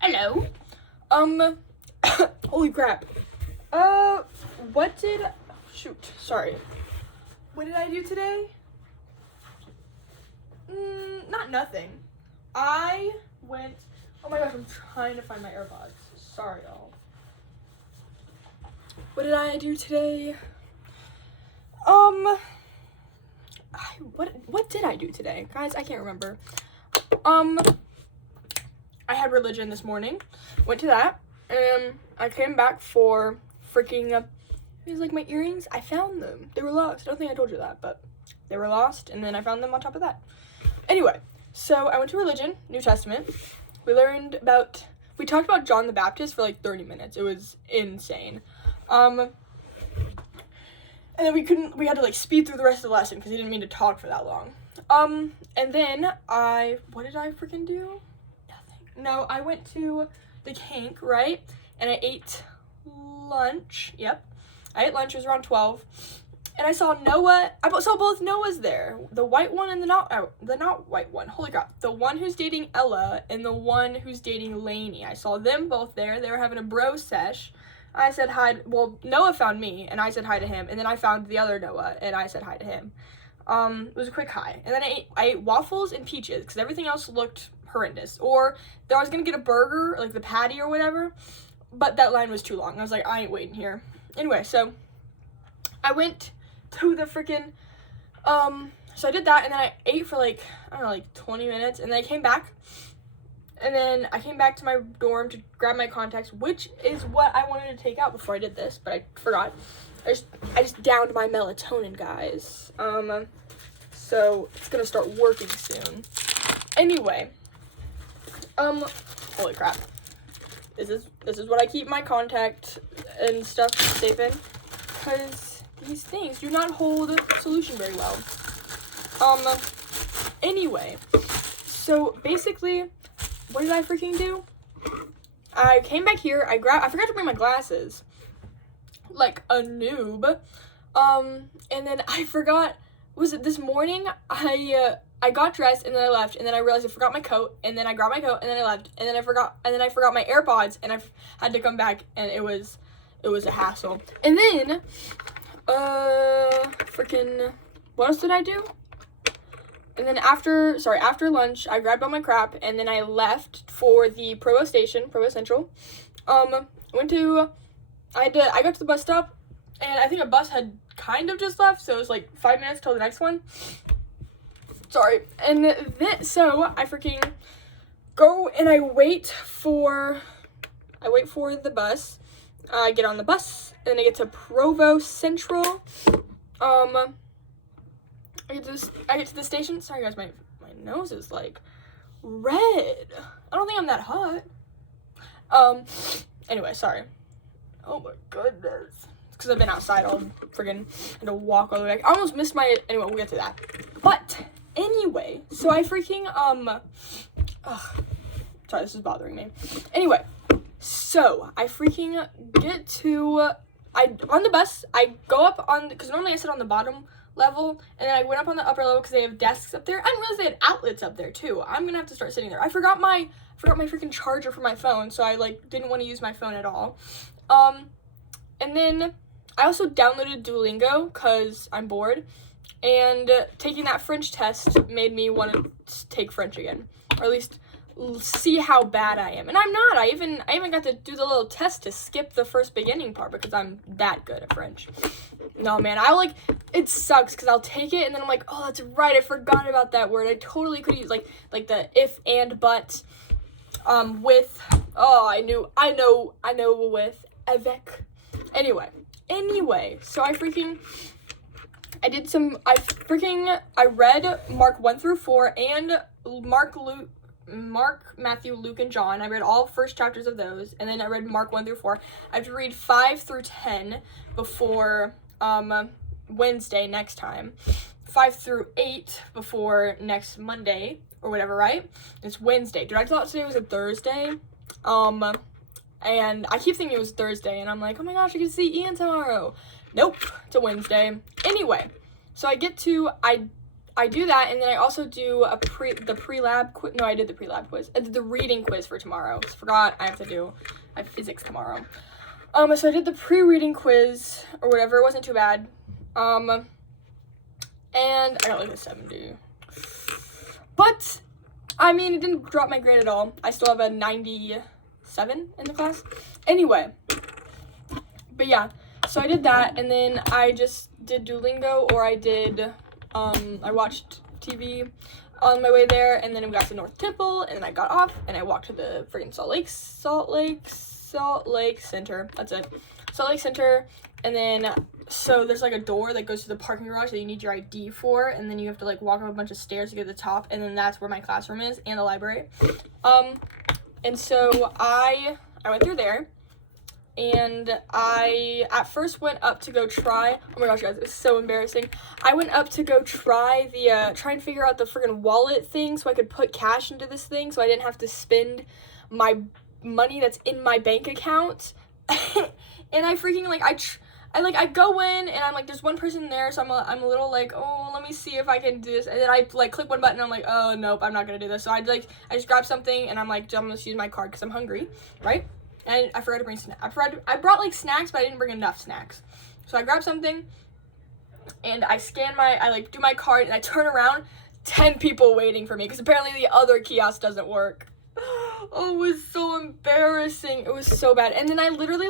Hello. Holy crap. Sorry. What did I do today? Not nothing. I went, oh my gosh, I'm trying to find my AirPods. Sorry, y'all. What did I do today? What did I do today? Guys, I can't remember. I had religion this morning. Went to that. I came back for freaking, it was like my earrings. I found them. They were lost. I don't think I told you that, but they were lost, and then I found them on top of that. Anyway, so I went to religion, New Testament. We talked about John the Baptist for like 30 minutes. It was insane. And then we had to like speed through the rest of the lesson because he didn't mean to talk for that long. And then what did I freaking do? Nothing. No, I went to the Kink, right? And I ate lunch. Yep. I ate lunch. It was around 12. And I saw Noah. I saw both Noahs there. The white one and the not white one. Holy crap. The one who's dating Ella and the one who's dating Lainey. I saw them both there. They were having a bro sesh. I said hi. Well, Noah found me, and I said hi to him. And then I found the other Noah, and I said hi to him. It was a quick hi. And then I ate waffles and peaches, because everything else looked horrendous. Or I was going to get a burger, like the patty or whatever, but that line was too long. I was like, I ain't waiting here. Anyway, so I went to the freaking, so I did that, and then I ate for like, I don't know, like 20 minutes, and then I came back. And then I came back to my dorm to grab my contacts, which is what I wanted to take out before I did this, but I forgot. I just downed my melatonin, guys. So it's gonna start working soon. Anyway, holy crap. This is what I keep my contact and stuff safe in, because these things do not hold solution very well. Anyway, so basically, what did I freaking do? I came back here, I forgot to bring my glasses, like a noob, and then I forgot, was it this morning, I got dressed, and then I left, and then I realized I forgot my coat, and then I grabbed my coat, and then I left, and then I forgot my AirPods, and I had to come back, and it was a hassle. And then, freaking, what else did I do? And then after lunch, I grabbed all my crap, and then I left for the Provo Central. I got to the bus stop, and I think a bus had kind of just left, so it was like 5 minutes till the next one. Sorry. And then, so I freaking go and I wait for the bus. I get on the bus, and then I get to Provo Central. I get to the station. Sorry, guys, my nose is, like, red. I don't think I'm that hot. Anyway, sorry. Oh, my goodness. It's because I've been outside all friggin' had to walk all the way back. I almost missed anyway, we'll get to that. But, anyway, so I freaking, sorry, this is bothering me. Anyway, so I freaking get to, on the bus, I go up because normally I sit on the bottom level, and then I went up on the upper level because they have desks up there. I didn't realize they had outlets up there too. I'm gonna have to start sitting there. I forgot my freaking charger for my phone, so I like didn't want to use my phone at all. And then I also downloaded Duolingo because I'm bored, and taking that French test made me want to take French again, or at least see how bad I am. And I'm not. I even got to do the little test to skip the first beginning part because I'm that good at French. No, man, it sucks because I'll take it and then I'm like, oh, that's right, I forgot about that word. I totally could use like the if and but, with, oh, I know with, avec. Anyway, so I read Mark 1 through 4 and Mark, Matthew, Luke, and John. I read all first chapters of those, and then I read Mark 1 through 4. I have to read 5 through 10 before Wednesday next time. 5 through 8 before next Monday or whatever, right? It's Wednesday. Dude, I thought today was a Thursday. And I keep thinking it was Thursday, and I'm like, oh my gosh, I get to see Ian tomorrow. Nope, it's a Wednesday. Anyway, so I I do that, and then I also do the pre-lab quiz. No, I did the pre-lab quiz. I did the reading quiz for tomorrow. Forgot I have physics tomorrow. So I did the pre-reading quiz or whatever. It wasn't too bad. And I got like a 70. But I mean, it didn't drop my grade at all. I still have a 97 in the class. Anyway, but yeah, so I did that, and then I just did Duolingo, or I did, I watched TV on my way there, and then we got to North Temple, and then I got off, and I walked to the freaking Salt Lake Center. That's it. Salt Lake Center, and then, so there's like a door that goes to the parking garage that you need your ID for, and then you have to like walk up a bunch of stairs to get to the top, and then that's where my classroom is, and the library. And so I went through there, and I at first went up to go try, oh my gosh guys, it's so embarrassing. I went up to go try and figure out the friggin' wallet thing so I could put cash into this thing so I didn't have to spend my money that's in my bank account. And I freaking I go in, and I'm like, there's one person there, so I'm a little like, oh, let me see if I can do this, and then I like click one button, and I'm like, oh nope, I'm not gonna do this. So I just grab something, and I'm like, I'm gonna use my card because I'm hungry, right? And I forgot to bring snacks. I brought like snacks, but I didn't bring enough snacks. So I grab something, and I do my card, and I turn around, 10 people waiting for me because apparently the other kiosk doesn't work. Oh, it was so embarrassing. It was so bad. And then I literally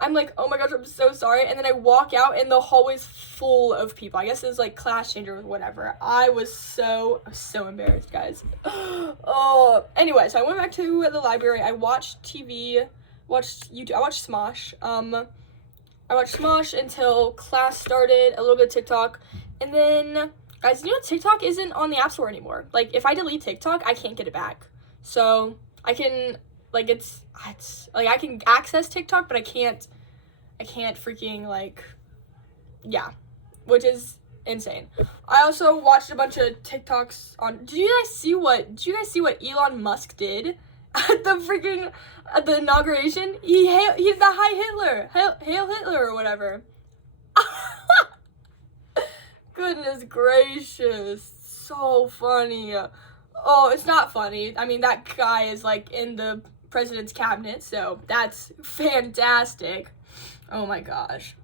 I'm like, oh my gosh, I'm so sorry. And then I walk out, and the hallway's full of people. I guess it was like class changer or whatever. I was so embarrassed, guys. Oh, anyway, so I went back to the library. I watched TV, watched YouTube. I watched Smosh. I watched Smosh until class started, a little bit of TikTok. And then, guys, you know TikTok isn't on the App Store anymore. Like, if I delete TikTok, I can't get it back. So I can, like, it's like I can access TikTok, but I can't freaking, like, yeah, which is insane. I also watched a bunch of TikToks on, did you guys see what Elon Musk did at the inauguration? He's the Hail Hitler or whatever. Goodness gracious, so funny. Oh, it's not funny. I mean, that guy is like in the president's cabinet, so that's fantastic. Oh my gosh.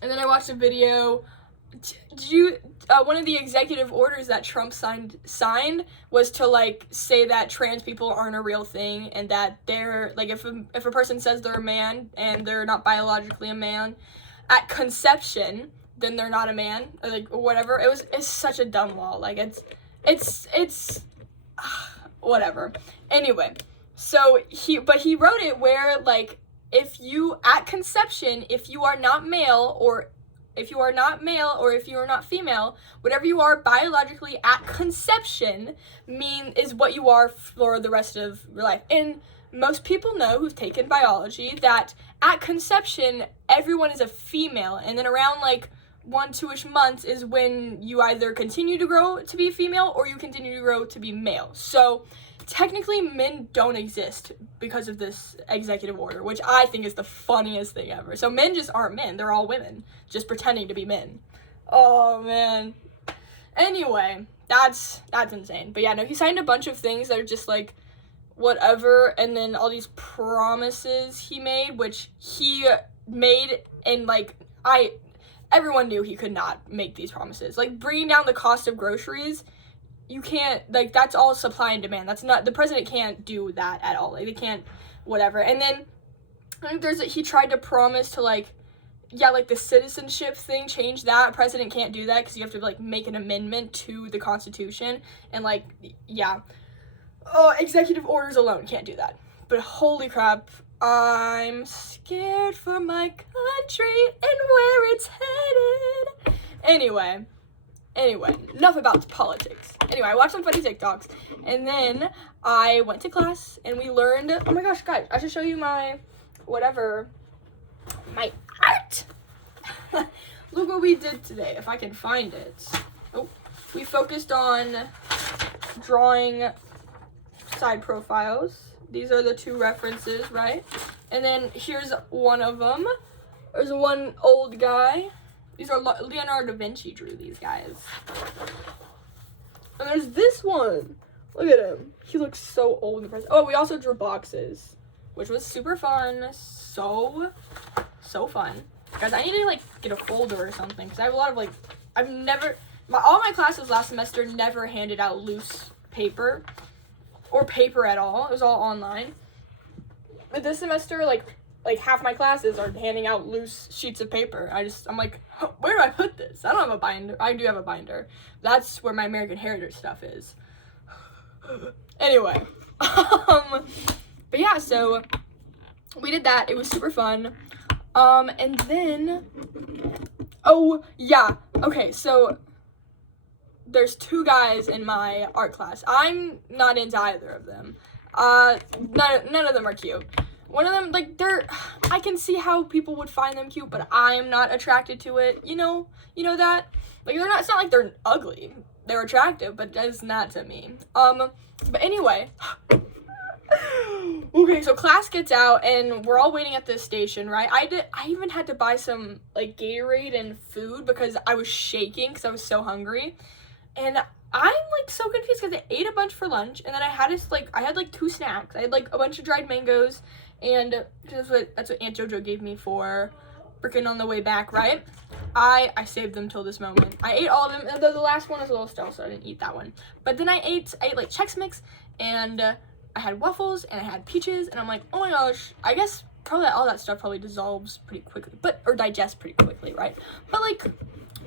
And then I watched a video. One of the executive orders that Trump signed was to like say that trans people aren't a real thing, and that they're like, if a person says they're a man and they're not biologically a man at conception, then they're not a man, or like whatever. It's such a dumb law. Like it's whatever. Anyway, so he wrote it where like if you at conception, if you are not male or if you are not female, whatever you are biologically at conception is what you are for the rest of your life. And most people know who've taken biology that at conception everyone is a female, and then around like 1-2-ish months is when you either continue to grow to be female or you continue to grow to be male. So technically men don't exist because of this executive order, which I think is the funniest thing ever. So men just aren't men, they're all women just pretending to be men. Oh man. Anyway, that's insane. But yeah, no, he signed a bunch of things that are just like whatever, and then all these promises he made, which he made, and like everyone knew he could not make these promises. Like bringing down the cost of groceries, you can't, like, that's all supply and demand. That's not, the president can't do that at all. Like, they can't, whatever. And then I think he tried to promise to like the citizenship thing, change that. President can't do that because you have to like make an amendment to the Constitution, and like, yeah. Oh, executive orders alone can't do that. But holy crap, I'm scared for my country and where it's headed. Anyway, enough about politics. Anyway, I watched some funny TikToks, and then I went to class, and we learned, oh my gosh, guys, I should show you my art. Look what we did today, if I can find it. Oh, we focused on drawing side profiles. These are the 2 references, right? And then here's one of them. There's one old guy. These are Leonardo da Vinci drew these guys. And there's this one. Look at him. He looks so old in the present. Oh, we also drew boxes, which was super fun. So fun. Guys, I need to, like, get a folder or something, because I have a lot of, like, all my classes last semester never handed out loose paper, or paper at all. It was all online. But this semester, like half my classes are handing out loose sheets of paper. I'm like, where do I put this? I don't have a binder. I do have a binder. That's where my American Heritage stuff is. Anyway, but yeah, so we did that. It was super fun. And then, oh yeah, okay, so there's 2 guys in my art class. I'm not into either of them. None of them are cute. One of them, like, I can see how people would find them cute, but I'm not attracted to it. You know that? Like, it's not like they're ugly. They're attractive, but it's not to me. But anyway. Okay, so class gets out, and we're all waiting at this station, right? I even had to buy some, like, Gatorade and food because I was shaking because I was so hungry. And I'm, like, so confused because I ate a bunch for lunch, and then I had 2 snacks. I had, like, a bunch of dried mangoes, and that's what Aunt JoJo gave me for freaking on the way back, right? I saved them till this moment. I ate all of them, and the last one was a little stale, so I didn't eat that one. But then I ate like Chex Mix, and I had waffles, and I had peaches, and I'm like, oh my gosh, I guess probably all that stuff probably dissolves pretty quickly, or digests pretty quickly, right? But, like,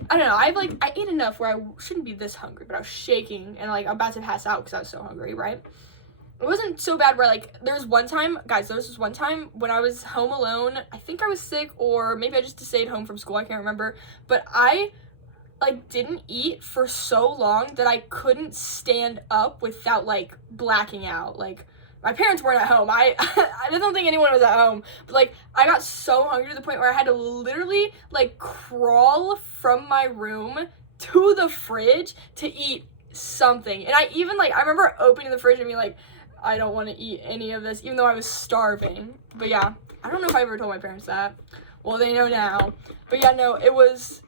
I don't know, I ate enough where I shouldn't be this hungry, but I was shaking, and, like, I'm about to pass out because I was so hungry, right? It wasn't so bad where, like, there was one time when I was home alone. I think I was sick, or maybe I just stayed home from school, I can't remember, but I, like, didn't eat for so long that I couldn't stand up without, like, blacking out. Like, my parents weren't at home. I don't think anyone was at home, but, like, I got so hungry to the point where I had to literally, like, crawl from my room to the fridge to eat something. And I remember opening the fridge and being like, I don't want to eat any of this, even though I was starving. But yeah, I don't know if I ever told my parents that. Well, they know now. But yeah, no, it was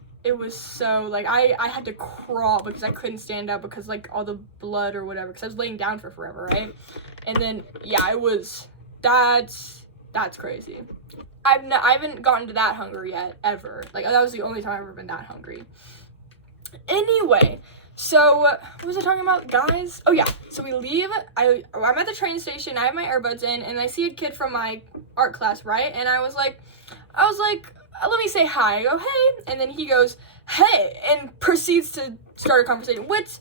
so, like, I had to crawl because I couldn't stand up because, like, all the blood or whatever, because I was laying down for forever, right? And then, yeah, that's crazy. I haven't gotten to that hungry yet, ever. Like, that was the only time I've ever been that hungry. Anyway, so, what was I talking about, guys? Oh, yeah, so we leave, I'm at the train station, I have my earbuds in, and I see a kid from my art class, right? And I was like, let me say hi. I go, hey, and then he goes, hey, and proceeds to start a conversation, which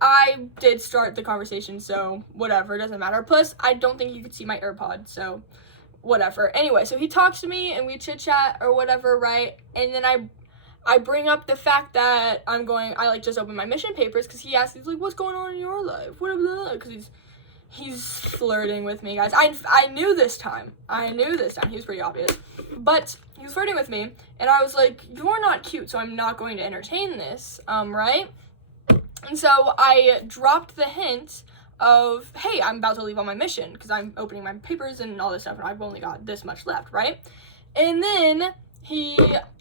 I did start the conversation, so whatever, it doesn't matter. Plus, I don't think you could see my AirPod, so whatever. Anyway, so he talks to me, and we chit-chat or whatever, right? And then I bring up the fact that I just opened my mission papers, because he asked, he's like, what's going on in your life? Whatever, because he's flirting with me, guys. I knew this time. He was pretty obvious. But he was flirting with me, and I was like, you're not cute, so I'm not going to entertain this, right? And so I dropped the hint of, hey, I'm about to leave on my mission, because I'm opening my papers and all this stuff, and I've only got this much left, right? And then he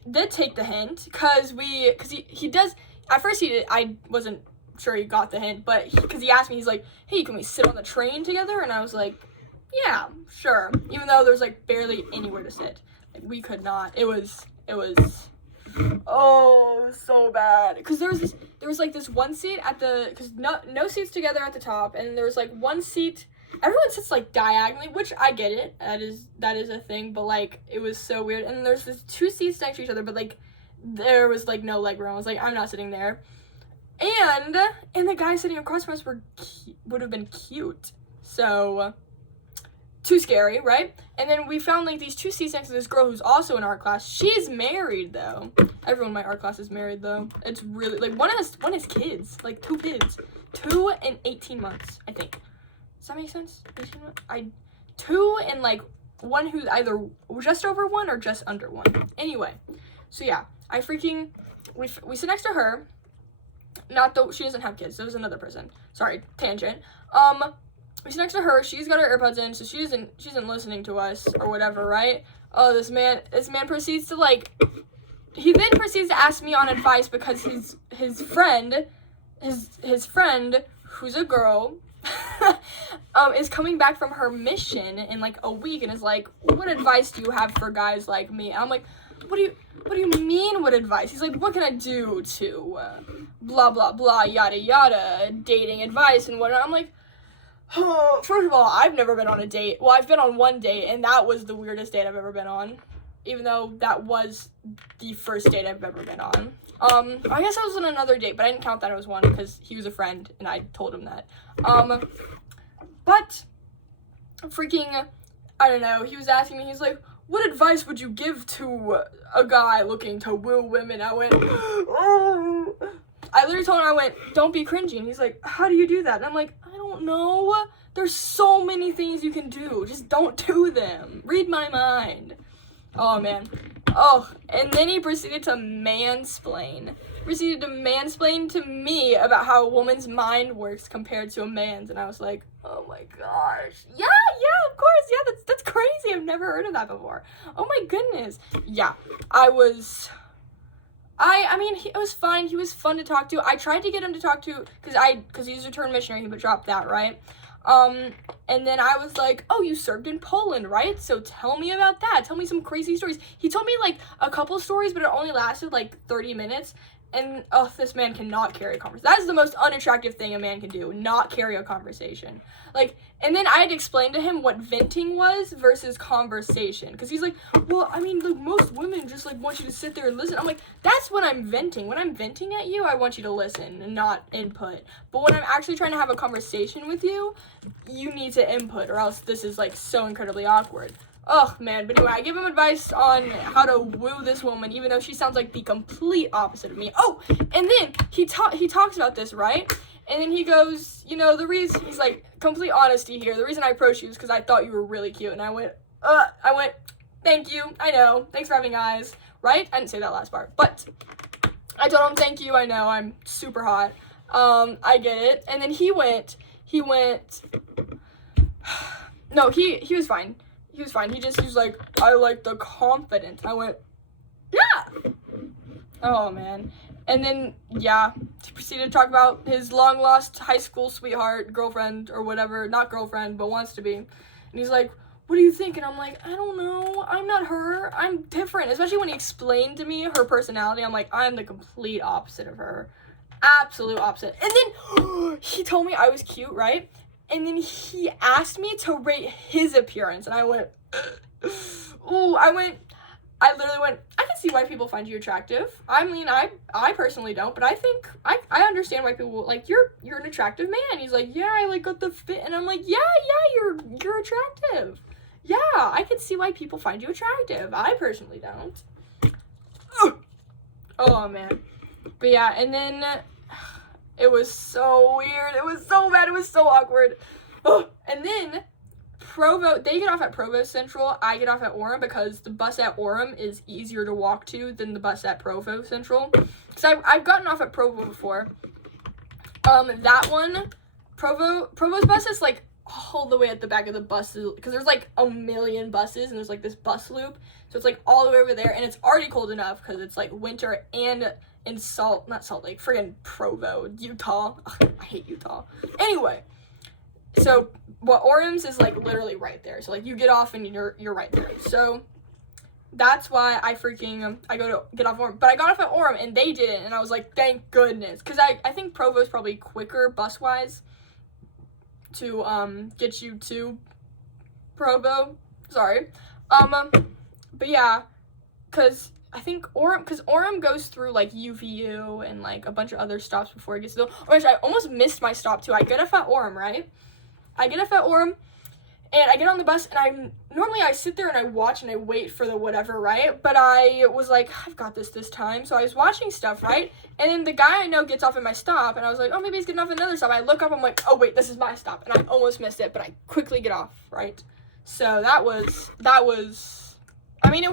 did take the hint, because he does, at first I wasn't sure he got the hint, but because he asked me, he's like, hey, can we sit on the train together? And I was like, yeah, sure, even though there's, like, barely anywhere to sit. Like, we could not. It was so bad, because there was like this one seat because no seats together at the top, and there was, like, one seat, everyone sits, like, diagonally, which I get it, that is a thing, but, like, it was so weird. And there's this 2 seats next to each other, but, like, there was, like, no leg room. I was like, I'm not sitting there. And the guy sitting across from us would have been cute, so too scary, right? And then we found, like, these 2 seats next to this girl who's also in art class. She's married, though. Everyone in my art class is married, though. It's really, like, one has kids, like, 2 kids, 2 and 18 months, I think. Does that make sense? 18 months? 2 and, like, one who's either just over 1 or just under 1. Anyway, so yeah, we sit next to her. Not though, she doesn't have kids. There was another person. Sorry, tangent. We sit next to her. She's got her AirPods in, so she isn't listening to us or whatever, right? Oh, this man proceeds to, like, he then proceeds to ask me on advice because his friend, who's a girl, is coming back from her mission in like a week and is like, what advice do you have for guys like me? And I'm like, what do you mean, what advice? He's like, what can I do to blah blah blah yada yada, dating advice and whatnot. I'm like, oh, first of all, I've never been on a date. Well, I've been on one date, and that was the weirdest date I've ever been on, even though that was the first date I've ever been on. I guess I was on another date, but I didn't count that it was one because he was a friend and I told him that. But freaking, I don't know, he was asking me, he's like, what advice would you give to a guy looking to woo women? I went, oh. I literally told him, I went, don't be cringy. And he's like, how do you do that? And I'm like, I don't know. There's so many things you can do. Just don't do them. Read my mind. Oh, man. Oh, and then he proceeded to mansplain. To me about how a woman's mind works compared to a man's. And I was like, oh my gosh. Yeah, of course. Yeah, that's crazy. I've never heard of that before. Oh my goodness. Yeah, I mean, it was fine. He was fun to talk to. I tried to get him to talk to, because he's a returned missionary, he dropped that, right? And then I was like, oh, you served in Poland, right? So tell me about that. Tell me some crazy stories. He told me, like, a couple stories, but it only lasted, like, 30 minutes. And, this man cannot carry a conversation. That is the most unattractive thing a man can do, not carry a conversation. Like, and then I had to explain to him what venting was versus conversation. Because he's like, well, I mean, like, most women just, like, want you to sit there and listen. I'm like, that's when I'm venting. When I'm venting at you, I want you to listen and not input. But when I'm actually trying to have a conversation with you, you need to input, or else this is, like, so incredibly awkward. Oh, man. But anyway, I give him advice on how to woo this woman, even though she sounds like the complete opposite of me. Oh, and then he talks about this, right? And then he goes, you know, the reason, he's like, complete honesty here, the reason I approached you is because I thought you were really cute. And I went, thank you, I know, thanks for having eyes, right? I didn't say that last part, but I told him, thank you, I know, I'm super hot. I get it. And then he went, no, he was fine. He was fine. He was like, I like the confidence. I went, yeah. Oh, man. And then, yeah, he proceeded to talk about his long-lost high school sweetheart, girlfriend, or whatever. Not girlfriend, but wants to be. And he's like, what do you think? And I'm like, I don't know. I'm not her. I'm different. Especially when he explained to me her personality. I'm like, I'm the complete opposite of her. Absolute opposite. And then he told me I was cute, right? And then he asked me to rate his appearance. And I went, I literally went, I can see why people find you attractive. I mean, I personally don't, but I think, I understand why people, like, you're an attractive man. He's like, yeah, I, like, got the fit. And I'm like, yeah, you're attractive. Yeah, I can see why people find you attractive. I personally don't. Oh, man. But yeah, and then it was so weird. It was so bad. It was so awkward. And then they get off at Provo Central. I get off at Orem because the bus at Orem is easier to walk to than the bus at Provo Central. Because I've gotten off at Provo before. That one, Provo's bus is like all the way at the back of the bus, because there's like a million buses and there's like this bus loop. So it's like all the way over there, and it's already cold enough because it's like winter and in not Salt Lake, friggin' Provo, Utah. Ugh, I hate Utah. Anyway, so Orem's is like literally right there. So like you get off and you're right there. So that's why I go to get off Orem. But I got off at Orem and they didn't, and I was like, thank goodness, because I think Provo's probably quicker bus wise to get you to Provo. Sorry. But yeah, because I think Orem goes through like UVU and like a bunch of other stops before it gets to I almost missed my stop too. I get off at Orem, right? I get off at Orem and I get on the bus, and I sit there and I watch and I wait for the whatever, right? But I was like, I've got this time. So I was watching stuff, right? And then the guy I know gets off at my stop, and I was like, oh, maybe he's getting off at another stop. I look up, I'm like, oh wait, this is my stop. And I almost missed it, but I quickly get off, right? So that was I mean,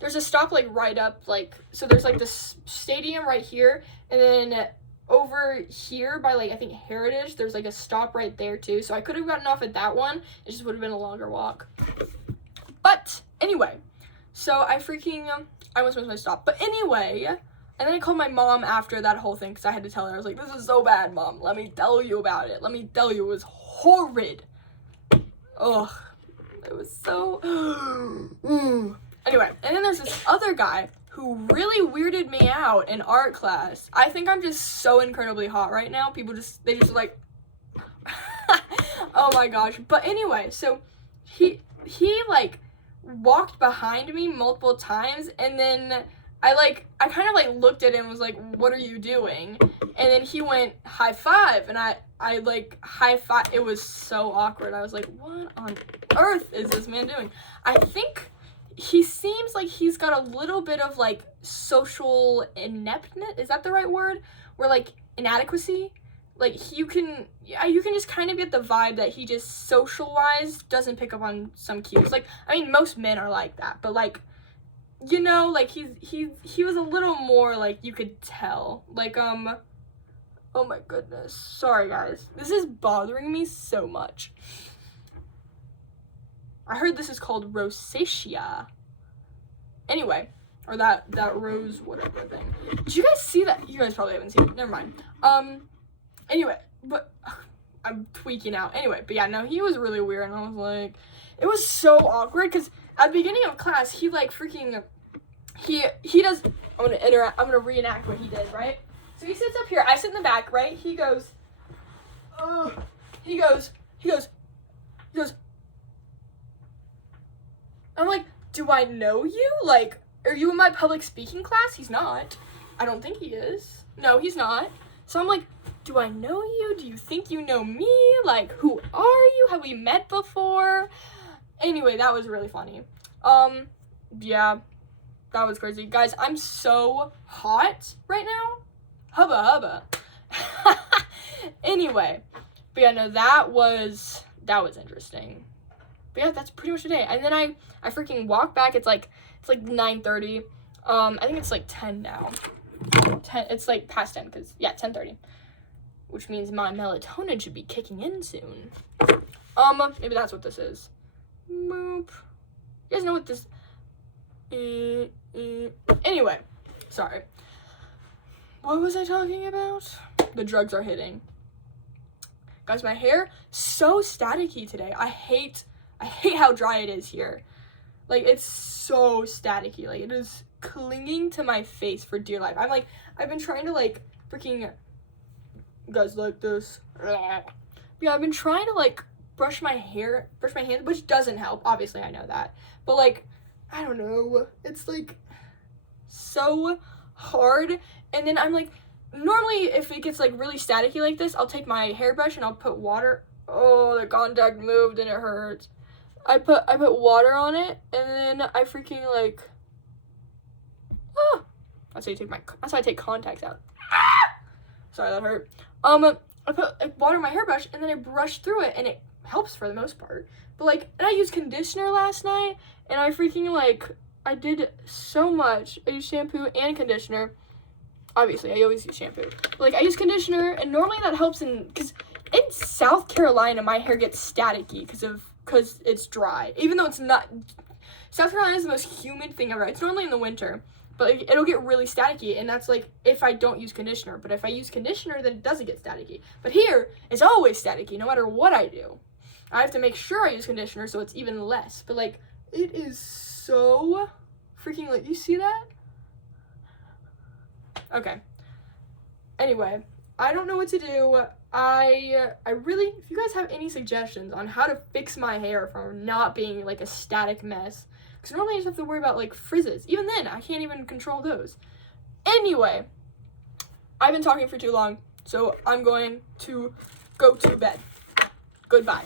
there's a stop like right up, like, so there's like this stadium right here, and then over here by like, I think Heritage, there's like a stop right there too. So I could have gotten off at that one. It just would have been a longer walk. But anyway, So I freaking, I almost missed my stop. But anyway, and then I called my mom after that whole thing because I had to tell her. I was like, this is so bad, Mom. Let me tell you about it. Let me tell you. It was horrid. Ugh. It was so... Anyway, and then there's this other guy who really weirded me out in art class. I think I'm just so incredibly hot right now. People they just like... Oh my gosh. But anyway, so he like walked behind me multiple times, and then I kind of like looked at him and was like, what are you doing? And then he went high five, and I like high five. It was so awkward. I was like, what on earth is this man doing? I think he seems like he's got a little bit of like social ineptness. Is that the right word? Where like inadequacy? Like you can just kind of get the vibe that he just social-wise doesn't pick up on some cues. Like, I mean, most men are like that, but like, you know, like he was a little more like you could tell. Like, oh my goodness. Sorry guys. This is bothering me so much. I heard this is called rosacea. Anyway, or that rose whatever thing. Did you guys see that? You guys probably haven't seen it. Never mind. Anyway, but I'm tweaking out. Anyway, but yeah, no, he was really weird, and I was like, it was so awkward because at the beginning of class, he like freaking, he does. I'm gonna reenact what he did, right? So he sits up here. I sit in the back, right? He goes. I'm like, do I know you? Like, are you in my public speaking class? He's not. I don't think he is. No, he's not. So I'm like, do I know you? Do you think you know me? Like, who are you? Have we met before? Anyway, that was really funny. Yeah, that was crazy. Guys, I'm so hot right now. Hubba hubba. Anyway, but yeah, no, that was interesting. But yeah, that's pretty much the day. And then I freaking walk back. It's like 9:30. I think it's like 10 now. 10. It's like past 10 because yeah, 10:30, which means my melatonin should be kicking in soon. Maybe that's what this is. Boop. You guys know what this? Anyway, sorry. What was I talking about? The drugs are hitting. Guys, my hair so staticky today. I hate how dry it is here. Like, it's so staticky. Like, it is clinging to my face for dear life. I've been trying to like freaking, guys, like this. Yeah, I've been trying to like brush my hands, which doesn't help. Obviously, I know that. But like, I don't know. It's like so hard. And then I'm like, normally if it gets like really staticky like this, I'll take my hairbrush and I'll put water. Oh, the contact moved and it hurts. I put water on it, and then I freaking like, that's how I take contacts out. Sorry, that hurt. I put water on my hairbrush, and then I brush through it, and it helps for the most part. But like, and I used conditioner last night, and I freaking like, I did so much. I used shampoo and conditioner. Obviously, I always use shampoo. But like, I use conditioner, and normally that helps because in South Carolina, my hair gets staticky because it's dry. Even though it's not, South Carolina is the most humid thing ever. It's normally in the winter, but like, it'll get really staticky, and that's like if I don't use conditioner. But if I use conditioner, then it doesn't get staticky. But here, it's always staticky, no matter what I do. I have to make sure I use conditioner so it's even less. But like, it is so freaking like, you see that? Okay. Anyway, I don't know what to do. I really, if you guys have any suggestions on how to fix my hair from not being like a static mess, because normally I just have to worry about like frizzes. Even then, I can't even control those. Anyway, I've been talking for too long, so I'm going to go to bed. Goodbye.